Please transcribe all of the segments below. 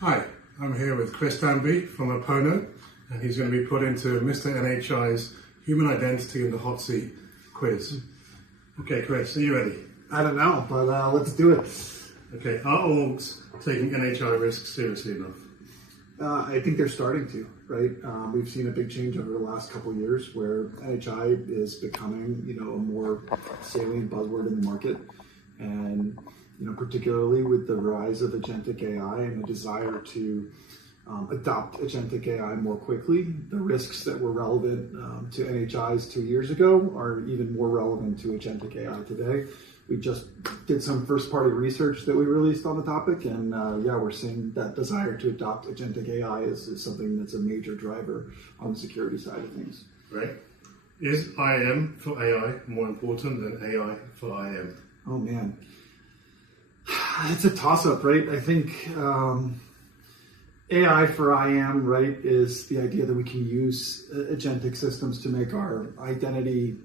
Hi, I'm here with Chris Danby from Apono, and he's going to be put into Mr. NHI's Human Identity in the Hot Seat quiz. Okay, Chris, are you ready? I don't know, but let's do it. Okay, are orgs taking NHI risks seriously enough? I think they're starting to, right? We've seen a big change over the last couple of years where NHI is becoming, a more salient buzzword in the market. And, particularly with the rise of agentic AI and the desire to adopt agentic AI more quickly, the risks that were relevant to NHIs 2 years ago are even more relevant to agentic AI today. We just did some first-party research that we released on the topic, and we're seeing that desire to adopt agentic AI is something that's a major driver on the security side of things. Right. Is IAM for AI more important than AI for IAM? Oh, man. It's a toss-up, right? I think AI for IAM, right, is the idea that we can use agentic systems to make our identity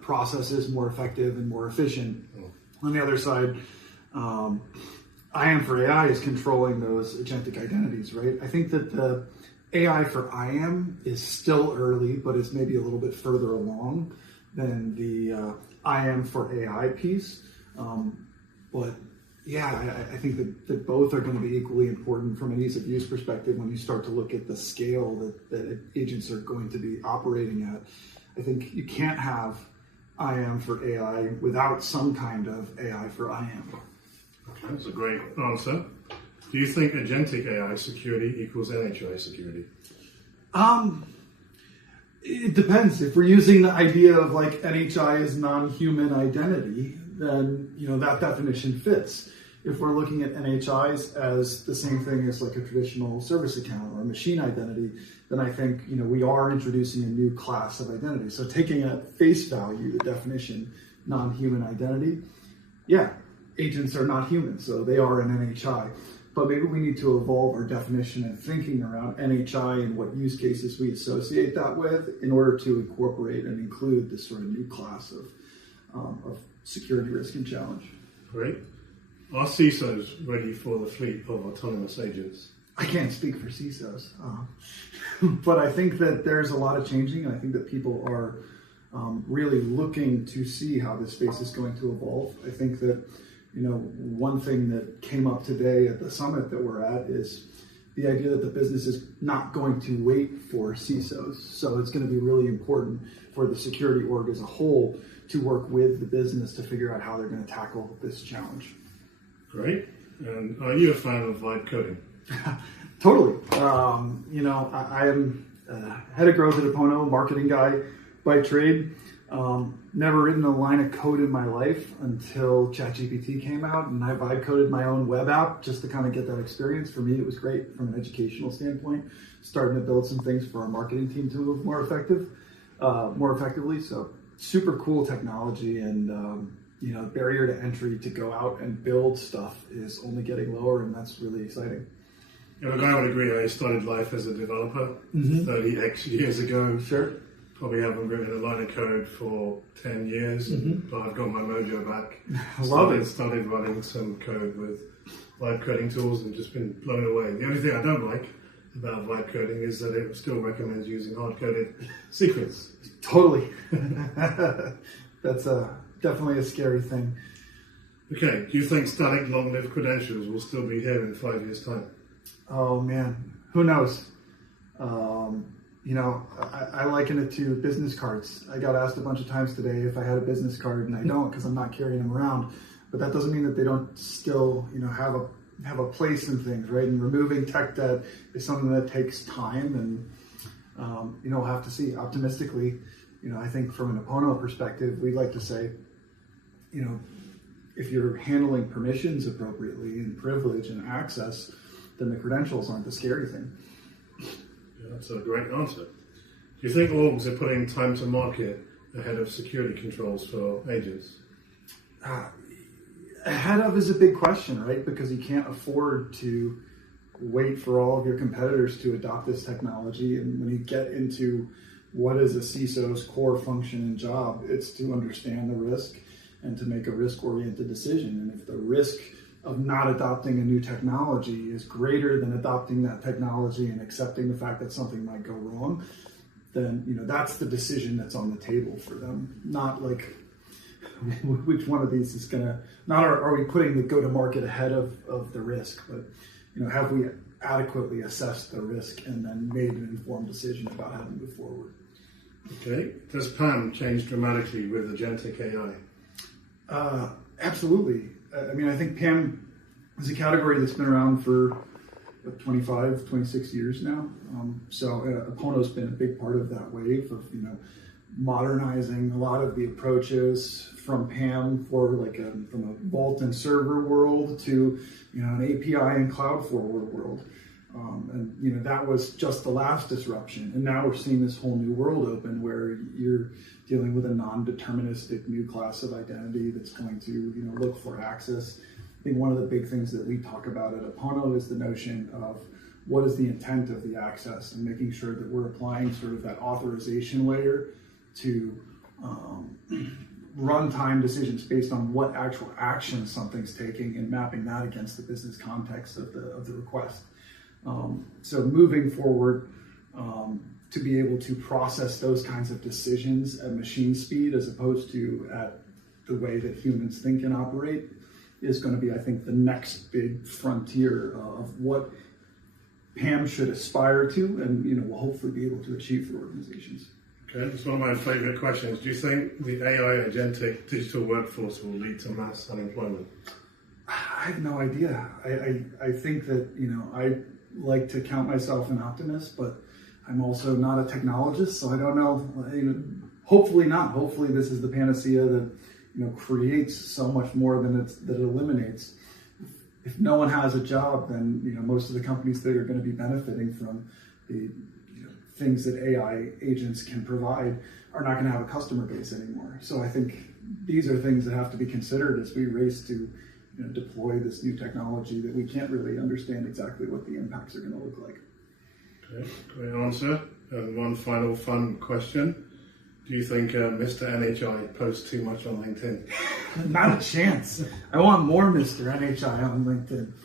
processes more effective and more efficient. On the other side, IAM for AI is controlling those agentic identities, right? I think that the AI for IAM is still early, but it's maybe a little bit further along than the IAM for AI piece. I think that both are going to be equally important from an ease of use perspective when you start to look at the scale that agents are going to be operating at. I think you can't have IAM for AI without some kind of AI for IAM. Okay, that's a great answer. Do you think agentic AI security equals NHI security? It depends. If we're using the idea of like NHI as non-human identity, then that definition fits. If we're looking at NHIs as the same thing as like a traditional service account or a machine identity, then I think we are introducing a new class of identity. So taking at face value the definition non-human identity, agents are not human, so they are an NHI. But maybe we need to evolve our definition and thinking around NHI and what use cases we associate that with in order to incorporate and include this sort of new class of security risk and challenge. Great. Are CISOs ready for the fleet of autonomous agents? I can't speak for CISOs, but I think that there's a lot of changing, and I think that people are really looking to see how this space is going to evolve. I think that one thing that came up today at the summit that we're at is the idea that the business is not going to wait for CISOs. So it's going to be really important for the security org as a whole to work with the business to figure out how they're going to tackle this challenge. Great. And are you a fan of vibe coding? Totally. I am head of growth at Apono, marketing guy by trade. Never written a line of code in my life until ChatGPT came out, and I vibe coded my own web app just to kind of get that experience. For me, it was great from an educational standpoint, starting to build some things for our marketing team to move more effectively. So super cool technology, and barrier to entry to go out and build stuff is only getting lower, and that's really exciting. I would agree. I started life as a developer 30x years ago. Sure. Probably haven't written a line of code for 10 years, but I've got my mojo back. Started running some code with vibe coding tools and just been blown away. The only thing I don't like about vibe coding is that it still recommends using hard-coded secrets. Totally. That's definitely a scary thing. Okay, do you think static long-lived credentials will still be here in 5 years' time? Oh man, who knows? I liken it to business cards. I got asked a bunch of times today if I had a business card, and I don't because I'm not carrying them around. But that doesn't mean that they don't still, have a place in things, right? And removing tech debt is something that takes time, and we'll have to see. Optimistically, I think from an Apono perspective, we'd like to say, if you're handling permissions appropriately and privilege and access, then the credentials aren't the scary thing. Yeah, that's a great answer. Do you think orgs are putting time to market ahead of security controls for agents? Ahead of is a big question, right? Because you can't afford to wait for all of your competitors to adopt this technology. And when you get into what is a CISO's core function and job, it's to understand the risk and to make a risk-oriented decision. And if the risk of not adopting a new technology is greater than adopting that technology and accepting the fact that something might go wrong, then that's the decision that's on the table for them. Not like which one of these is gonna. Not are we putting the go-to-market ahead of the risk, but have we adequately assessed the risk and then made an informed decision about how to move forward. Okay. Does PAM change dramatically with agentic AI? Absolutely. I think PAM is a category that's been around for 25, 26 years now. So Apono's been a big part of that wave of, modernizing a lot of the approaches from PAM for from a vault and server world to, an API and cloud forward world. And that was just the last disruption. And now we're seeing this whole new world open where you're dealing with a non-deterministic new class of identity that's going to, look for access. I think one of the big things that we talk about at Apono is the notion of what is the intent of the access and making sure that we're applying sort of that authorization layer to runtime decisions based on what actual action something's taking and mapping that against the business context of the request. So moving forward, to be able to process those kinds of decisions at machine speed as opposed to at the way that humans think and operate is going to be, I think, the next big frontier of what PAM should aspire to and will hopefully be able to achieve for organizations. Okay, it's one of my favorite questions. Do you think the AI agentic digital workforce will lead to mass unemployment? I have no idea. I think that, I like to count myself an optimist, but I'm also not a technologist, so I don't know. Hopefully not. Hopefully this is the panacea that, creates so much more than that it eliminates. If no one has a job, then, most of the companies that are going to be benefiting from the things that AI agents can provide are not going to have a customer base anymore. So I think these are things that have to be considered as we race to deploy this new technology that we can't really understand exactly what the impacts are going to look like. Okay, great answer. And one final fun question. Do you think Mr. NHI posts too much on LinkedIn? Not a chance. I want more Mr. NHI on LinkedIn.